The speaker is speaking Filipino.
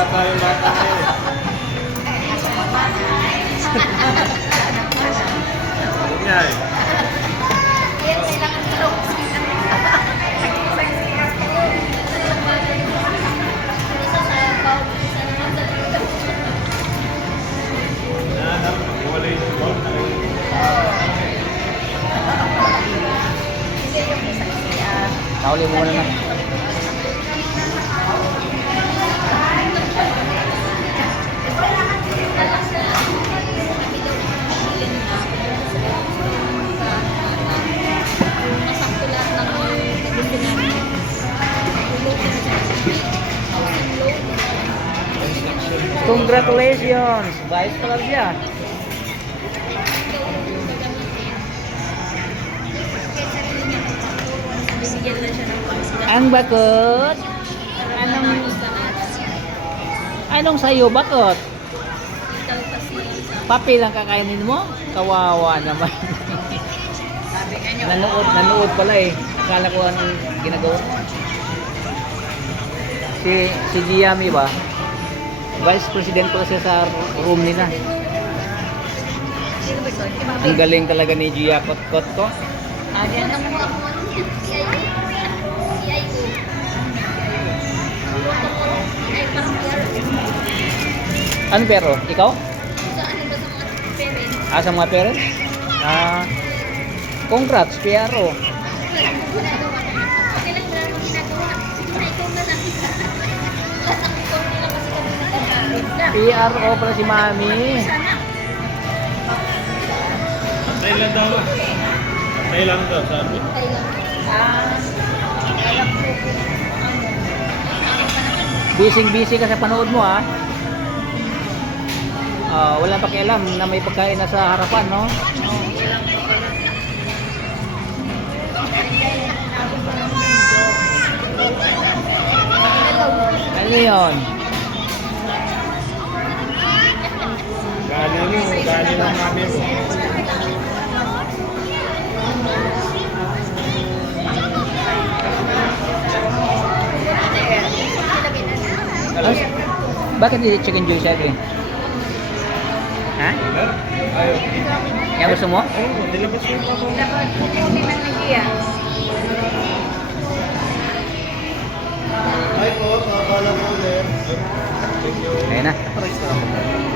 bata yung bata ngayon. Yun nga eh. Kaya kailangan tulong. Wala yung ball. Kauli mo muna na. Congratulations! Vice pala siya. Bibigyan na siya ng pangsigat. Ang bakot. Anong sayo bakot? Ikaw kasi sa Papi lang kakainin mo? Kawawa naman. Nanood pala eh. Akala ko anong ginagawa. Si Giami ba? Vice President pala siya sa room nila. sino ba ito? Ang galing talaga ni Gia Kot-Kot ko. Yan ang mga CIO. Ay, parang PR. Ano pero? Ikaw? Sa ano ba sa mga parents? Sa mga parents? Congrats, PRO. Okay lang wala naman ginagawa. Na ikaw na lang. Lahat ang ikaw nila kasi kami nag-aaral. PRO pala si Mami. Sana. Thailand daw. Thailand daw, sabi. Thailand. Alam ko kung ano. Busy ka sa panood mo ha. Walang pakialam na may pagkain na sa harapan, no? Ano yun? Gani ng mami mo. Bakit hindi chicken joy siya eh? Ha? Ayaw. Yan gusto mo? Oo, nilabas mo pa mo. Dapat hindi man nagiya. Ay po, kakala ko ulit. Thank you. Ayun na. Paris na ako.